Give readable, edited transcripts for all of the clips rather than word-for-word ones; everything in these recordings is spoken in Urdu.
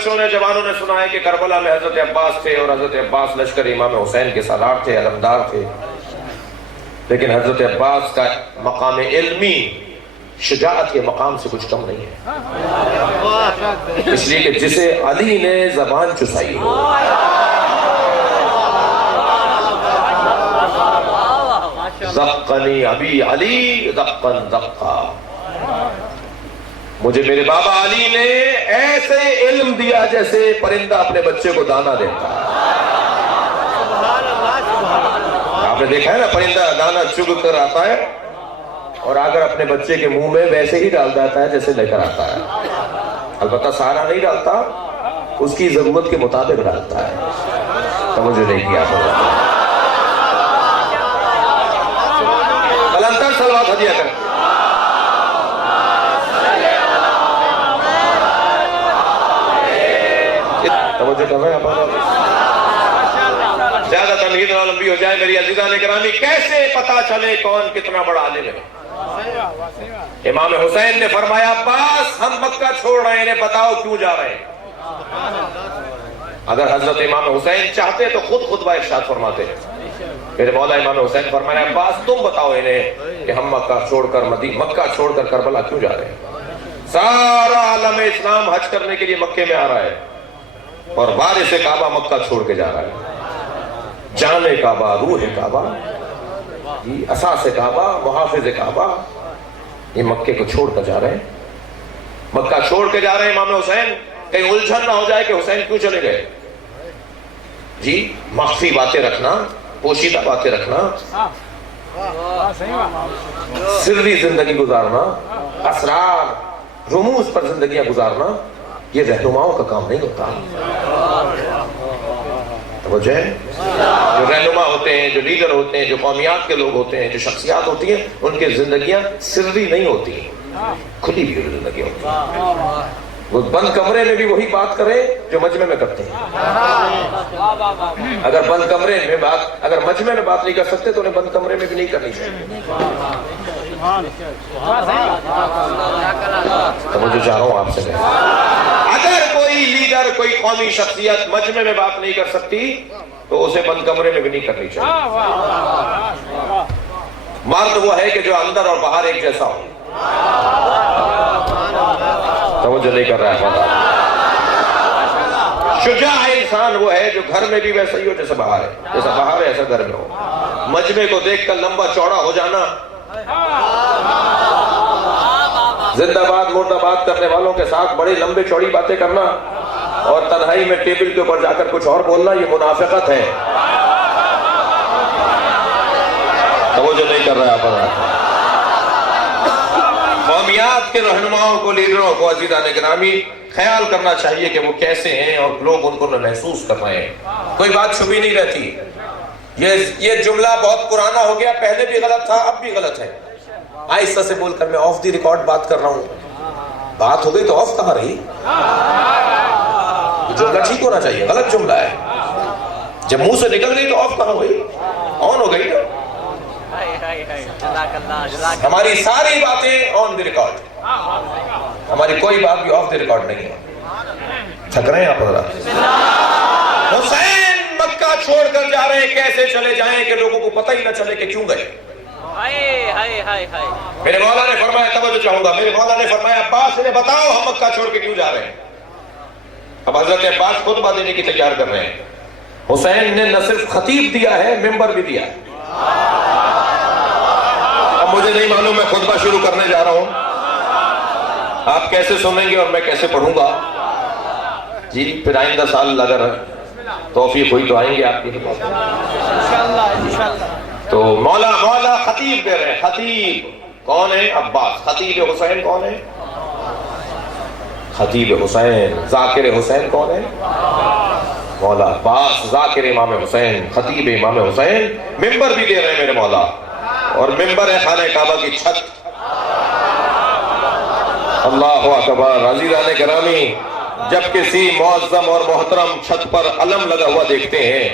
بچوں نے جوانوں نے سنا ہے کہ کربلا میں حضرت عباس تھے اور حضرت عباس لشکر امام حسین کے سالار تھے، علمدار تھے، لیکن حضرت عباس کا مقام علمی شجاعت کے مقام سے کچھ کم نہیں ہے، اس لیے کہ جسے علی نے زبان چسائی ہو، زقنی ابی علی زقن زقا، مجھے میرے بابا علی نے ایسے علم دیا جیسے پرندہ اپنے بچے کو دانا دیتا ہے۔ آپ نے دیکھا ہے نا، پرندہ دانا چگ کر آتا ہے اور اگر اپنے بچے کے منہ میں ویسے ہی ڈال دیتا ہے جیسے لے کر آتا ہے، البتہ سارا نہیں ڈالتا، اس کی ضرورت کے مطابق ڈالتا ہے۔ توجہ نہیں کیا بلندر سلوات ہدیہ کر۔ توجہ کر رہے ہیں آپ، زیادہ تمہید نہ لمبی ہو جائے میری عزیزان گرامی۔ کیسے پتا چلے کون کتنا بڑا عالم ہے؟ امام حسین نے فرمایا عباس ہم مکہ چھوڑ رہے ہیں، انہیں بتاؤ کیوں جا رہے ہیں۔ اگر حضرت امام حسین چاہتے تو خود خطبہ ارشاد فرماتے، میرے مولا امام حسین فرمایا عباس تم بتاؤ انہیں کہ ہم مکہ چھوڑ کر کربلا کیوں جا رہے ہیں۔ سارا عالم اسلام حج کرنے کے لیے مکے میں آ رہا ہے اور وارث کعبہ مکہ چھوڑ کے جا رہا ہے۔ جان کعبہ، روح کعبہ، اساس کعبہ، محافظ کعبہ، یہ مکے کو چھوڑ کر جا رہے ہیں، مکہ چھوڑ کے جا رہے ہیں امام حسین۔ کہیں الجھن نہ ہو جائے کہ حسین کیوں چلے گئے؟ جی مخفی باتیں رکھنا، پوشیدہ باتیں رکھنا، سری زندگی گزارنا، اسرار رموز پر زندگیاں گزارنا، یہ رہنماؤں کا کام نہیں ہوتا۔ توجہ ہے، جو رہنما ہوتے ہیں، جو لیڈر ہوتے ہیں، جو قومیات کے لوگ ہوتے ہیں، جو شخصیات ہوتی ہیں، ان کے زندگیاں سری نہیں ہوتی، کھلی بھی زندگی ہوتی ہے۔ وہ بند کمرے میں بھی وہی بات کریں جو مجمع میں کرتے ہیں۔ اگر بند کمرے میں بات، اگر مجمع میں بات نہیں کر سکتے تو انہیں بند کمرے میں بھی نہیں کرنی چاہیے۔ تو مجھے چاہ رہا ہوں آپ سے کہ اگر کوئی لیڈر، کوئی قومی شخصیت مجمع میں بات نہیں کر سکتی تو اسے بند کمرے میں بھی نہیں کرنی چاہیے۔ مرد وہ ہے کہ جو اندر اور باہر ایک جیسا ہو۔ توجہ نہیں کر رہا ہے۔ شجاع انسان وہ ہے جو گھر میں بھی ویسا ہی ہو جیسا باہر ہے، جیسا باہر ہے ایسا گھر میں ہو۔ مجمع کو دیکھ کر لمبا چوڑا ہو جانا، زندہ باد مردہ باد کرنے والوں کے ساتھ بڑی لمبی چوڑی باتیں کرنا اور تنہائی میں ٹیبل کے اوپر جا کر کچھ اور بولنا، یہ منافقت ہے۔ توجہ نہیں کر رہا ہے۔ قومیات کے رہنماؤں کو، لیڈروں کو عزیزان گرامی خیال کرنا چاہیے کہ وہ کیسے ہیں اور لوگ ان کو محسوس کر رہے ہیں۔ کوئی بات چھپی نہیں رہتی۔ یہ جملہ بہت پرانا ہو گیا، پہلے بھی غلط تھا، اب بھی غلط ہے۔ آہستہ سے بول کر میں آف دی ریکارڈ بات کر رہا ہوں، بات ہو گئی تو آف کہاں رہی؟ جملہ ٹھیک ہونا چاہیے، غلط جملہ ہے۔ جب منہ سے نکل گئی تو آف کہاں ہوئی؟ آن ہو گئی نا۔ ہماری ساری باتیں آن دی ریکارڈ، ہماری کوئی بات بھی آف دی ریکارڈ نہیں ہے۔ تھک رہے ہیں آپ حضرات؟ حسین مکہ چھوڑ کر جا رہے ہیں، کیسے چلے جائیں کہ لوگوں کو پتہ ہی نہ چلے کہ کیوں گئے۔ میرے مولا نے فرمایا، توجہ چاہوں گا، میرے مولا نے فرمایا عباس انہیں بتاؤ ہم مکہ چھوڑ کے کیوں جا رہے ہیں۔ اب حضرت عباس خطبہ دینے کی تیار کر رہے ہیں۔ حسین نے نہ صرف خطیب دیا ہے، ممبر بھی دیا ہے۔ اب مجھے نہیں معلوم میں خطبہ شروع کرنے جا رہا ہوں، آپ کیسے سنیں گے اور میں کیسے پڑھوں گا؟ جی پھر آئندہ سال اگر توفیق ہوئی تو آئیں گے آپ کی خدمت۔ تو مولا خطیب دے رہے ہیں۔ خطیب کون ہے؟ عباس۔ خطیب حسین کون ہے؟ خطیب حسین۔ ذاکر حسین کون ہے؟ مولا عباس۔ ذاکر امام حسین، خطیب امام حسین، ممبر بھی دے رہے ہیں میرے مولا، اور ممبر ہے خانہ کعبہ کی چھت۔ اللہ اکبر۔ عزیزان گرامی، جب کسی معظم اور محترم چھت پر علم لگا ہوا دیکھتے ہیں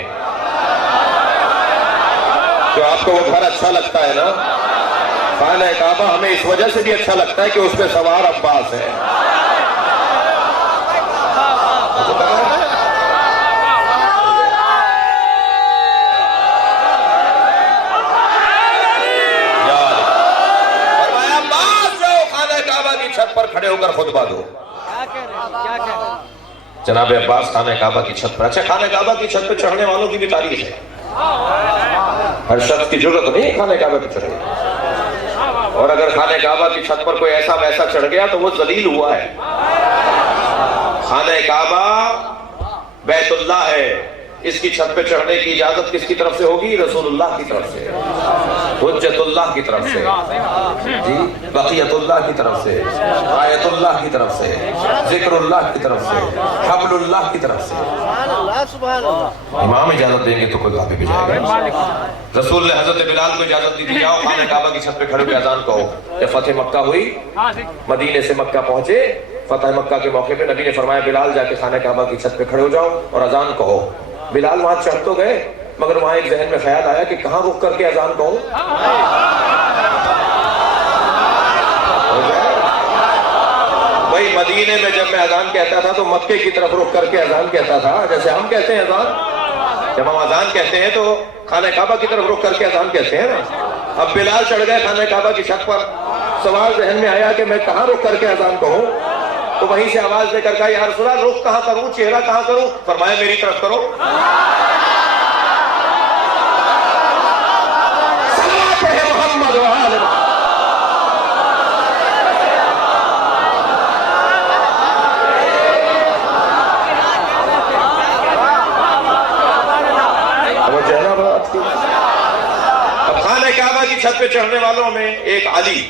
تو آپ کو وہ گھر اچھا لگتا ہے نا؟ خانہ کعبہ ہمیں اس وجہ سے بھی اچھا لگتا ہے کہ اس پہ سوار عباس ہے۔ کر خطبہ دو. جناب عباس خانہ کعبہ کی چھت پر. اچھا خانہ کعبہ کی چھت پہ چڑھنے والوں کی بھی تاریخ ہے. ہر شخص کی ضرورت نہیں خانہ کعبہ پہ چڑھے. اور اگر خانہ کعبہ کی چھت پر کوئی ایسا ویسا چڑھ گیا تو وہ ذلیل ہوا ہے. خانہ کعبہ بیت اللہ ہے. اس کی چھت پہ چڑھنے کی اجازت کس کی طرف سے ہوگی؟ رسول اللہ کی طرف سے، حجت اللہ کی طرف سے، جی بقیت اللہ کی طرف سے، آیت اللہ کی طرف سے، ذکر اللہ کی طرف سے، حبل اللہ کی طرف سے. امام اجازت دیں گے تو کوئی کعبے پہ جائے گا. رسول نے حضرت بلال کو اجازت دی تھی جاؤ خانہ کعبہ کی چھت پہ کھڑے کے اذان کہو. جب فتح مکہ ہوئی، مدینے سے مکہ پہنچے، فتح مکہ کے موقع پہ نبی نے فرمایا بلال جا کے خانہ کعبہ کی چھت پہ کھڑے ہو جاؤ اور اذان کہو. بلال وہاں چڑھ تو گئے مگر وہاں ایک ذہن میں خیال آیا کہ کہاں رک کر کے اذان کہوں. بھائی مدینے میں جب میں اذان کہتا تھا تو مکے کی طرف رک کر کے اذان کہتا تھا، جیسے ہم کہتے ہیں اذان. جب ہم اذان کہتے ہیں تو خانہ کعبہ کی طرف رک کر کے اذان کہتے ہیں نا. اب بلال چڑھ گئے خانہ کعبہ کی چھت پر. سوال ذہن میں آیا کہ میں کہاں رک کر کے اذان کہوں. تو وہیں سے آواز دے کر کہا یا رسول اللہ رخ کہاں کروں، چہرہ کہاں کروں؟ فرمایا میری طرف کرو. صلوات ہے محمد و آل محمد. اب خانہ کعبہ کی چھت پہ چڑھنے والوں میں ایک علی،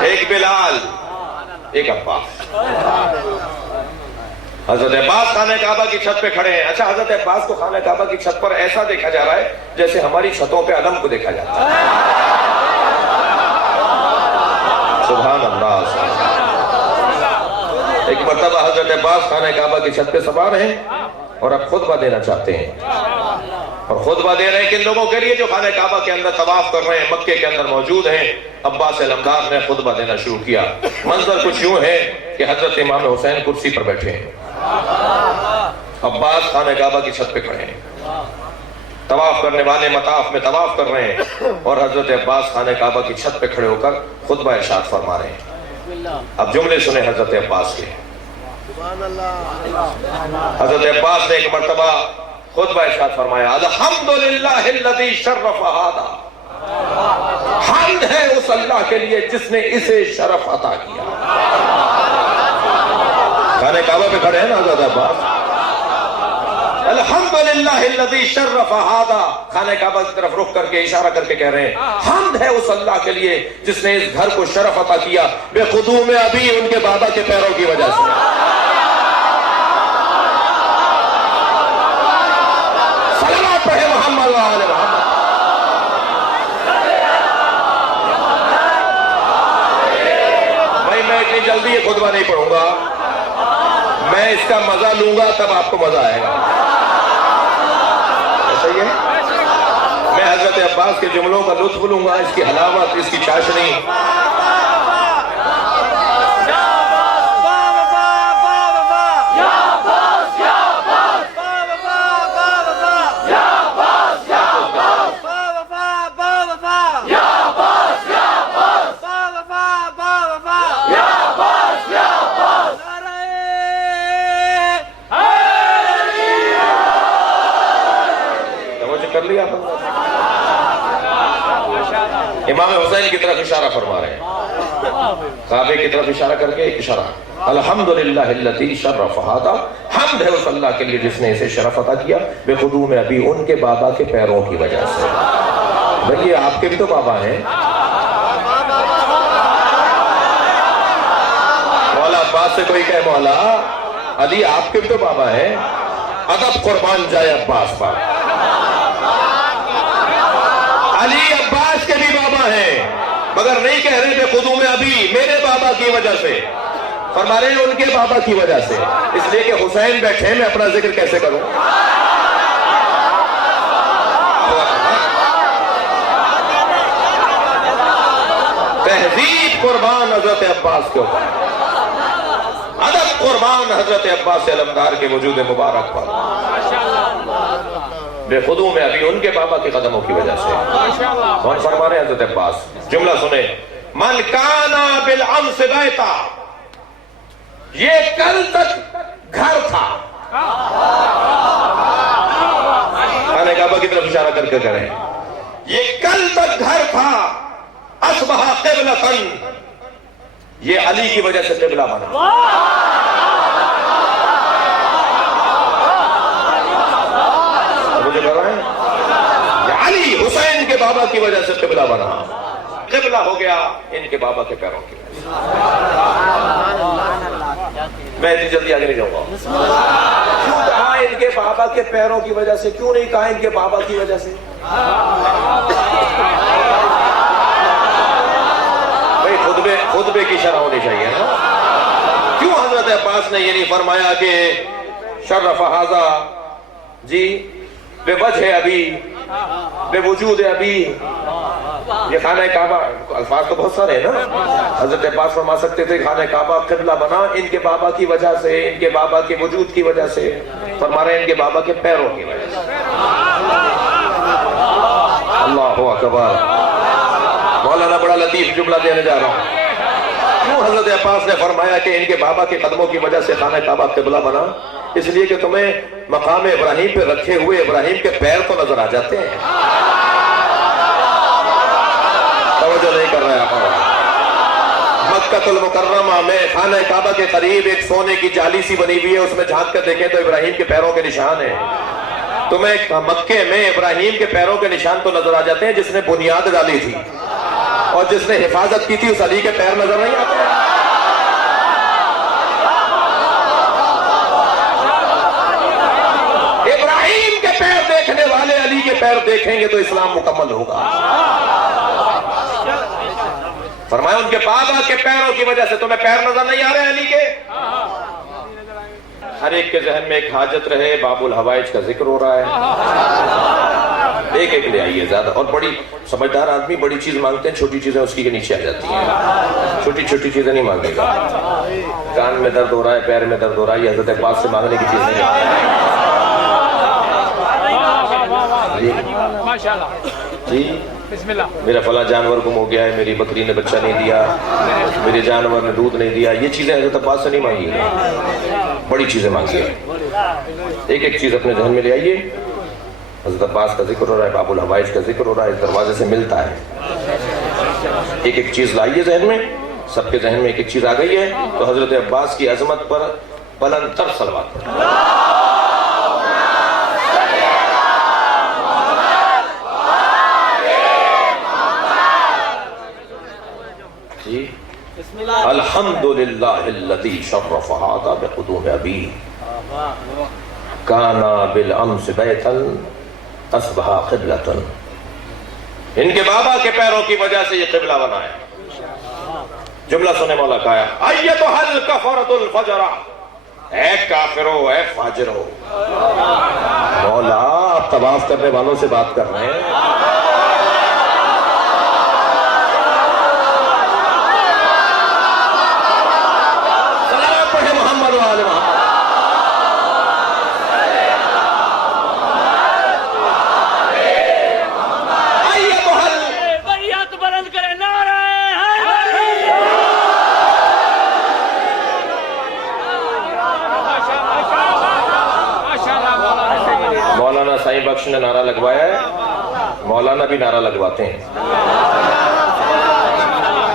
ایک بلال، ایک عباس. حضرت عباس خانہ کعبہ کی چھت پہ کھڑے ہیں. اچھا حضرت عباس کو خانہ کعبہ کی چھت پر ایسا دیکھا جا رہا ہے جیسے ہماری چھتوں پہ علم کو دیکھا جاتا ہے. سبحان اللہ. ایک مرتبہ حضرت عباس خانہ کعبہ کی چھت پہ سوار ہیں اور اب خطبہ دینا چاہتے ہیں. اور خطبہ دے رہے ہیں کن لوگوں کے لیے؟ جو خانہ کعبہ کے اندر طواف کر رہے ہیں، مکے کے اندر موجود ہیں. عباس علمدار نے خطبہ دینا شروع کیا. منظر کچھ یوں ہے کہ حضرت امام حسین کرسی پر بیٹھے ہیں، عباس خانہ کعبہ کی چھت پہ کھڑے ہیں. طواف کرنے والے مطاف میں طواف کر رہے ہیں اور حضرت عباس خانہ کعبہ کی چھت پہ کھڑے ہو کر خطبہ ارشاد فرما رہے ہیں. اب جملے سنیں حضرت عباس کے. حضرت عباس نے ایک مرتبہ خطبہ ارشاد فرمایا الحمدللہ الذی شرف ھذا. حمد ہے اس اللہ کے لیے جس نے اسے شرف عطا کیا. خانہ کعبہ پہ کھڑے ہیں نا حضرت عباس. الحمدللہ الذی شرف ھذا. خانہ کعبہ کی طرف رخ کر کے اشارہ کر کے کہہ رہے ہیں حمد ہے اس اللہ کے لیے جس نے اس گھر کو شرف عطا کیا بے قدوم ابی، ان کے بابا کے پیروں کی وجہ سے. صلوات ہے محمد و آل محمد. بھائی میں اتنی جلدی یہ خطبہ نہیں پڑھوں گا، میں اس کا مزہ لوں گا تب آپ کو مزہ آئے گا. صحیح ہے؟ میں حضرت عباس کے جملوں کا لطف لوں گا، اس کی حلاوت، اس کی چاشنی. کر لیا امام حسین کی طرف اشارہ فرما رہے ہیں، کعبے کی طرف اشارہ کر کے اشارہ الحمدللہ الذی شرف ھذا. حمد ہے اس اللہ کے لیے جس نے اسے شرف عطا کیا بے قدوم ابی، ان کے بابا کے پیروں کی وجہ سے. بھئی یہ آپ کے بھی تو بابا ہیں. مولا عباس سے کوئی کہے مولا علی آپ کے بھی تو بابا ہیں. ادب قربان جائے عباس پر. علی عباس کے بھی بابا ہیں مگر نہیں کہہ رہے بے قدوم ابی میرے بابا کی وجہ سے، فرما رہے ہیں ان کے بابا کی وجہ سے. اس لیے کہ حسین بیٹھے میں اپنا ذکر کیسے کروں؟ تہذیب قربان حضرت عباس کے اوپر، ادب قربان حضرت عباس علمدار کے وجود مبارک پر. بے خودوں میں ابھی ان کے بابا کے قدموں کی وجہ سے. کون فرما رہے ہیں حضرت عباس؟ جملہ سنیں من کانا بالامس بیتا، یہ کل تک گھر تھا. خانہ کعبہ کی طرف اشارہ کر کے کریں، یہ کل تک گھر تھا. اصبح قبلۃً، یہ علی کی وجہ سے قبلہ بنا. مجھے کہہ رہے ہیں یہ علی حسین کے بابا کی وجہ سے قبلہ بنا. قبلہ ہو گیا ان کے بابا کے پیروں کی وجہ سے. میں اتنی جلدی آگے نہیں جاؤں گا. کیوں کہا ان کے بابا کے پیروں کی وجہ سے؟ کیوں نہیں کہا ان کے بابا کی وجہ سے؟ بھئی خطبے کی شرح ہونی چاہیے نا. کیوں حضرت عباس نے یہ نہیں فرمایا کہ شرف ھذا جی بوجہ ابی بوجود ابی؟ یہ خانہ کعبہ الفاظ تو بہت سارے ہیں نا. حضرت عباس فرما سکتے تھے خانہ کعبہ قبلہ بنا ان کے بابا کی وجہ سے، ان کے بابا کے وجود کی وجہ سے. فرما رہے ہیں ان کے بابا کے پیروں کی وجہ سے. اللہ اکبر. مولانا بڑا لطیف جملہ دینے جا رہا ہوں. کیوں حضرت عباس نے فرمایا کہ ان کے بابا کے قدموں کی وجہ سے خانہ کعبہ قبلہ بنا؟ اس لیے کہ تمہیں مقام ابراہیم پہ رکھے ہوئے ابراہیم کے پیر تو نظر آ جاتے ہیں. توجہ نہیں کر رہے آپ. مکہ المکرمہ میں خانہ کعبہ کے قریب ایک سونے کی جالی سی بنی ہوئی ہے، اس میں جھانک کر دیکھیں تو ابراہیم کے پیروں کے نشان ہیں. تمہیں مکے میں ابراہیم کے پیروں کے نشان تو نظر آ جاتے ہیں جس نے بنیاد ڈالی تھی، اور جس نے حفاظت کی تھی اس علی کے پیر نظر نہیں آتے. ابراہیم کے پیر دیکھنے والے علی کے پیر دیکھیں گے تو اسلام مکمل ہوگا. فرمایا ان کے بابا کے پیروں کی وجہ سے تمہیں پیر نظر نہیں آ رہے علی کے. ہر ایک کے ذہن میں ایک حاجت رہے. باب الحوائج کا ذکر ہو رہا ہے. ایک ایک لے آئیے زیادہ. اور بڑی سمجھدار آدمی بڑی چیز مانگتے ہیں، چھوٹی چیزیں اس کی کے نیچے آ جاتی ہیں. چھوٹی چھوٹی چیزیں نہیں مانگے گا. کان میں درد ہو رہا ہے، پیر میں درد ہو رہا ہے، یہ حضرت عباس سے مانگنے کی چیز نہیں ہے. جی بسم اللہ. میرا فلاں جانور گم ہو گیا ہے، میری بکری نے بچہ نہیں دیا، میرے جانور نے دودھ نہیں دیا، یہ چیزیں حضرت عباس سے نہیں مانگی گا. بڑی چیزیں مانگی ہیں. ایک ایک چیز اپنے ذہن میں لے آئیے. حضرت عباس کا ذکر ہو رہا ہے، باب الحوائج کا ذکر ہو رہا ہے، اس دروازے سے ملتا ہے. ایک ایک چیز لائیے ذہن میں. سب کے ذہن میں ایک ایک چیز آ گئی ہے تو حضرت عباس کی عظمت پر بلند تر صلوات پڑھیں. جی الحمدللہ الذی شرف ھذا بقدوم ابی کانا بالامس بیتا اصبح قبلۃ. ان کے بابا کے پیروں کی وجہ سے یہ قبلہ بنا ہے. جملہ سنے مولا کا ہے ایتھا الکفرۃ الفجرہ، اے کافرو اے فاجرو. مولا آپ طواف کرنے والوں سے بات کر رہے ہیں. مولانا سائیں بخش نے نعرہ لگوایا ہے، مولانا بھی نعرہ لگواتے ہیں.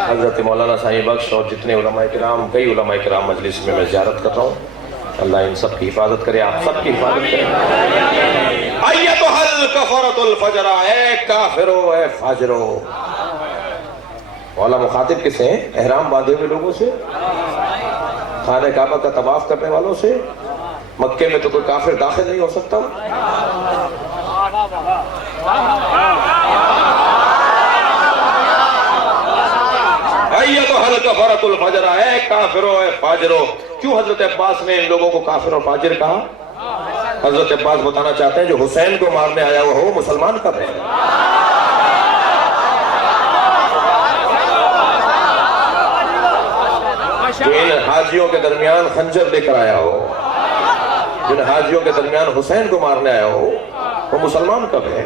حضرت مولانا سائیں بخش اور جتنے علماء کرام، کئی علماء کرام مجلس میں زیارت کر رہا ہوں. اللہ ان سب کی حفاظت کرے، آپ سب کی حفاظت کرے. ایتھا الکفرۃ الفجرہ، اے کافرو اے فاجرو. مولا مخاطب کس ہیں؟ احرام باندھے ہوئے لوگوں سے، خانہ کعبہ کا طواف کرنے والوں سے. مکے میں تو کوئی کافر داخل نہیں ہو سکتا. ایتھا الکفرۃ الفجرہ، اے کافرو اے فاجرو. کیوں حضرت عباس نے ان لوگوں کو کافر اور فاجر کہا؟ حضرت عباس بتانا چاہتے ہیں جو حسین کو مارنے آیا ہوا ہو مسلمان کب ہے؟ جو ان حاجیوں کے درمیان خنجر لے کر آیا ہو، جن حاجیوں کے درمیان حسین کو مارنے آیا ہو، وہ مسلمان کب ہے؟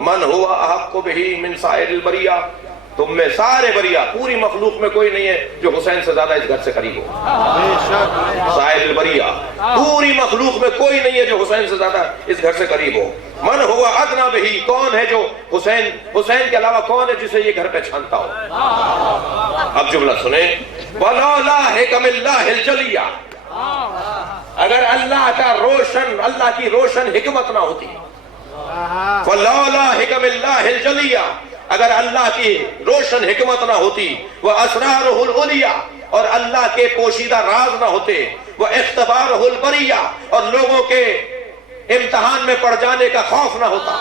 من ہوا احق بہ من سائر البریہ، تم میں سارے بریہ پوری مخلوق میں کوئی نہیں ہے جو حسین سے زیادہ اس گھر سے قریب ہو. سائر البریہ پوری مخلوق میں کوئی نہیں ہے جو حسین سے زیادہ اس گھر سے قریب ہو. من ہوا ادنا بہ، کون ہے جو حسین کے علاوہ کون ہے جسے یہ گھر پہ چھانتا ہو. اب جملہ سنیں، وَلَوْلَا حِكَمِ اللَّهِ الْجَلِيَّةِ، اگر اللہ کا روشن، اللہ کی روشن حکمت نہ ہوتی، وَلَوْلَا حِكَمِ اللَّهِ الْجَلِيَّةِ، اگر اللہ کی روشن حکمت نہ ہوتی، وَأَسْرَارُهُ الْعُلْيَا، اور اللہ کے پوشیدہ راز نہ ہوتے، وَإِخْتِبَارُهُ الْبَرِيَّا، اور لوگوں کے امتحان میں پڑ جانے کا خوف نہ ہوتا.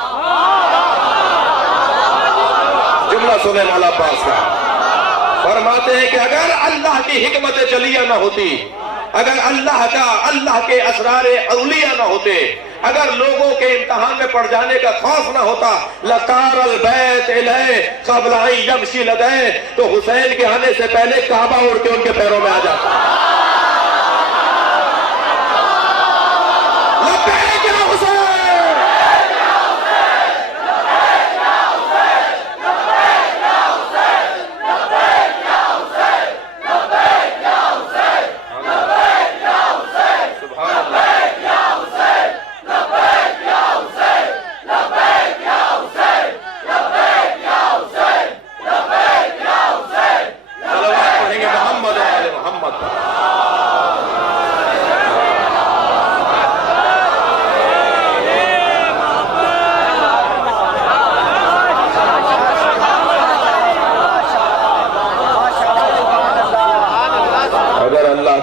جملہ سنیں مولا عباس کا، فرماتے ہیں کہ اگر اللہ کی حکمت جلیہ نہ ہوتی، اگر اللہ کے اسرار اولیاء نہ ہوتے، اگر لوگوں کے امتحان میں پڑ جانے کا خوف نہ ہوتا، لَطَارَ الْبَيْتِ إِلَيْهِ قَبْلَ أَن يَمْشِي لَدَيْهِ، تو حسین کے آنے سے پہلے کعبہ اڑ کے ان کے پیروں میں آ جاتا. لبیک یا حسین،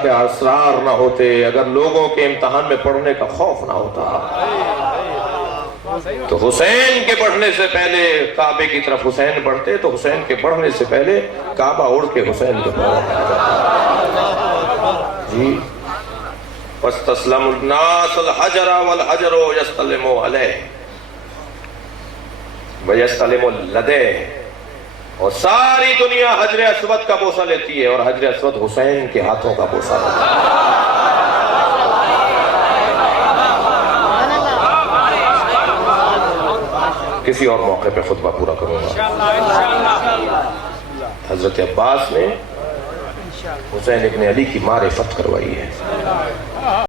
کے اسرار نہ ہوتے، اگر لوگوں کے امتحان میں پڑھنے کا خوف نہ ہوتا، تو حسین کے پڑھنے سے پہلے کعبے کی طرف حسین پڑھتے، تو حسین کے پڑھنے سے پہلے کعبہ اڑ کے حسین کے پیروں میں آ جاتا. جی فَاسْتَسْلَمُ النَّاسُ الْحَجَرَ وَالْحَجَرُ يَسْتَلِمُ عَلَيْهِ وَيَسْتَلِمُ لَدَيْهِ، اور ساری دنیا حجر اسود کا بوسہ لیتی ہے اور حجر اسود حسین کے ہاتھوں کا بوسہ لیتا ہے. کسی اور موقع پہ خطبہ پورا کروں گا. حضرت عباس نے حسین ابن علی کی معرفت کروائی ہے.